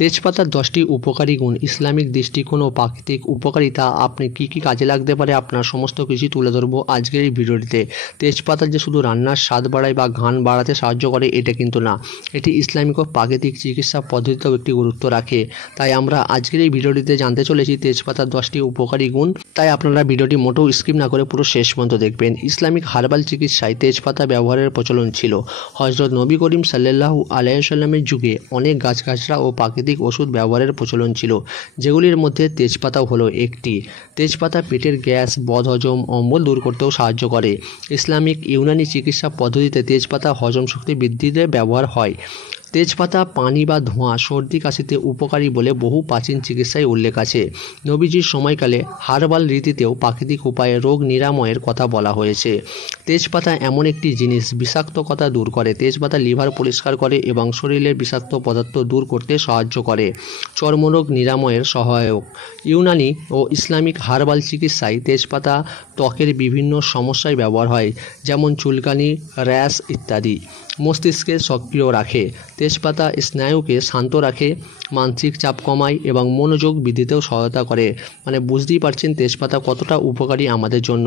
তেজপাতার 10টি উপকারী গুণ, ইসলামিক দৃষ্টিকোণ ও প্রাকৃতিক উপকারিতা আপনি কী কী কাজে লাগতে পারে আপনার সমস্ত কিছু তুলে ধরবো আজকের এই ভিডিওটিতে। তেজপাতা যে শুধু রান্নার স্বাদ বাড়ায় বা ঘ্রাণ বাড়াতে সাহায্য করে এটা কিন্তু না, এটি ইসলামিক ও প্রাকৃতিক চিকিৎসা পদ্ধতিতেও একটি গুরুত্ব রাখে। তাই আমরা আজকের এই ভিডিওটিতে জানতে চলেছি তেজপাতার 10টি উপকারী গুণ। তাই আপনারা ভিডিওটি মোটেও স্কিপ না করে পুরো শেষ পর্যন্ত দেখবেন। ইসলামিক হার্বাল চিকিৎসায় তেজপাতা ব্যবহারের প্রচলন ছিল। হযরত নবী করিম সাল্লাল্লাহু আলাইহি ওয়াসাল্লামের যুগে অনেক গাছগাছড়া ও প্রাকৃতিক ওষুধ ব্যবহারের প্রচলন ছিল, যেগুলির মধ্যে তেজপাতাও হলো একটি। তেজপাতা পেটের গ্যাস, বদহজম, অম্বল দূর করতেও সাহায্য করে। ইসলামিক ইউনানি চিকিৎসা পদ্ধতিতে তেজপাতা হজম শক্তি বৃদ্ধিতে ব্যবহার হয়। তেজপাতা পানি বা ধোঁয়া সর্দি কাশিতে উপকারী বলে বহু প্রাচীন চিকিৎসায় উল্লেখ আছে। নবীজির সময়কালে হার্বাল রীতিতেও প্রাকৃতিক উপায়ে রোগ নিরাময়ের কথা বলা হয়েছে। তেজপাতা এমন একটি জিনিস বিষাক্ততা দূর করে। তেজপাতা লিভার পরিষ্কার করে এবং শরীরের বিষাক্ত পদার্থ দূর করতে সাহায্য করে। চর্মরোগ নিরাময়ের সহায়ক। ইউনানি ও ইসলামিক হার্বাল চিকিৎসায় তেজপাতা ত্বকের বিভিন্ন সমস্যায় ব্যবহার হয়, যেমন চুলকানি, র্যাশ ইত্যাদি। মস্তিষ্কে সক্রিয় রাখে। তেজপাতা স্নায়ুকে শান্ত রাখে, মানসিক চাপ কমায় এবং মনোযোগ বৃদ্ধিতেও সহায়তা করে। মানে বুঝতেই পারছেন তেজপাতা কতটা উপকারী আমাদের জন্য।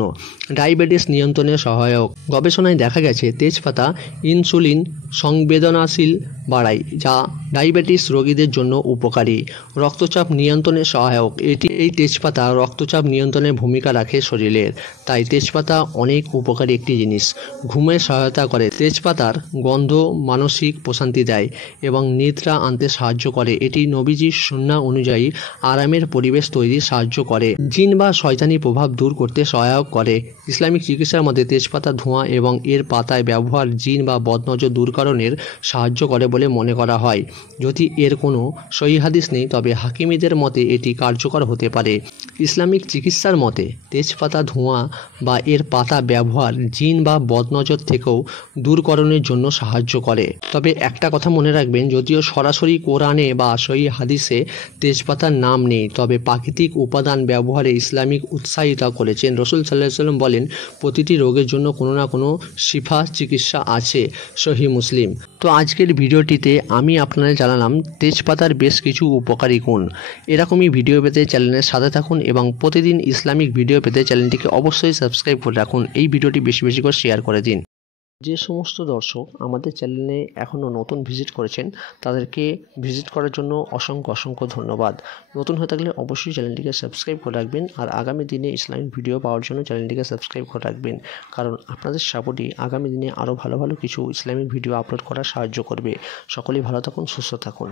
ডায়াবেটিস নিয়ন্ত্রণে সহায়ক। গবেষণায় দেখা গেছে তেজপাতা ইনসুলিন সংবেদনশীল বাড়ায়, যা ডায়াবেটিস রোগীদের জন্য উপকারী। রক্তচাপ নিয়ন্ত্রণে সহায়ক। এই তেজপাতা রক্তচাপ নিয়ন্ত্রণে ভূমিকা রাখে শরীরের। তাই তেজপাতা অনেক উপকারী একটি জিনিস। ঘুমে সহায়তা করে। তেজপাতার গন্ধ মানসিক প্রশান্তি দেয় এবং নিদ্রা আনতে সাহায্য করে। এটি নবীজির সুন্নাহ অনুযায়ী আরামের পরিবেশ তৈরি সাহায্য করে। জিন বা শয়তানি প্রভাব দূর করতে সহায়ক করে। ইসলামিক চিকিৎসার মধ্যে তেজপাতা ধোঁয়া এবং এর পাতায় ব্যবহার জিন বা বদনজর দূরকরণের সাহায্য করে বলে মনে করা হয়। যদি এর কোনো সহিহ হাদিস নেই, তবে হাকিমীদের মতে এটি কার্যকর হতে পারে। ইসলামিক চিকিৎসার মতে তেজপাতা ধোঁয়া বা এর পাতা ব্যবহার জিন বা বদনজর থেকেও দূরকরণের জন্য সাহায্য করে। তবে একটা কথা মনে রাখবেন, যদিও সরাসরি কোরআনে বা সহিহ হাদিসে তেজপাতার নাম নেই, তবে প্রাকৃতিক উপাদান ব্যবহারে ইসলামিক উৎসাহিত করেছেন। রাসূল সাল্লাল্লাহু আলাইহি ওয়াসাল্লাম বলেন, প্রতিটি রোগের জন্য কোনো না কোনো শিফা চিকিৎসা আছে। সহিহ মুসলিম। তো আজকের ভিডিওটিতে আমি আপনাদের জানালাম তেজপাতার বেশ কিছু উপকারী গুণ। এরকমই ভিডিও পেতে চ্যানেলের সাথে থাকুন এবং প্রতিদিন ইসলামিক ভিডিও পেতে চ্যানেলটিকে অবশ্যই সাবস্ক্রাইব করে রাখুন। এই ভিডিওটি বেশি বেশি করে শেয়ার করে দিন। যে সমস্ত দর্শক আমাদের চ্যানেলে এখনও নতুন ভিজিট করেছেন, তাদেরকে ভিজিট করার জন্য অসংখ্য অসংখ্য ধন্যবাদ। নতুন হয়ে থাকলে অবশ্যই চ্যানেলটিকে সাবস্ক্রাইব করে রাখবেন, আর আগামী দিনে ইসলামিক ভিডিও পাওয়ার জন্য চ্যানেলটিকে সাবস্ক্রাইব করে রাখবেন, কারণ আপনাদের সাপোর্টই আগামী দিনে আরও ভালো ভালো কিছু ইসলামিক ভিডিও আপলোড করার সাহায্য করবে। সকলেই ভালো থাকুন, সুস্থ থাকুন।